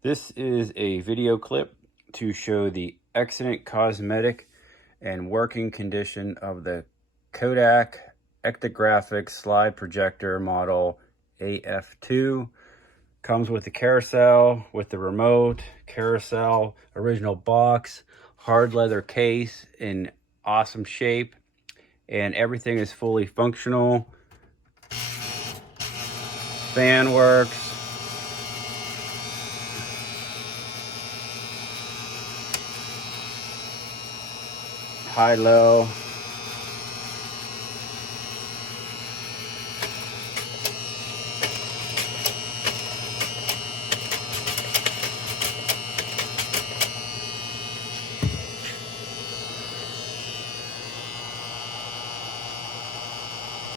This is a video clip to show the excellent cosmetic and working condition of the Kodak ectographic slide projector model AF2. Comes with the carousel, with the remote, carousel, original box, hard leather case in awesome shape, and everything is fully functional. Fan works. High-low.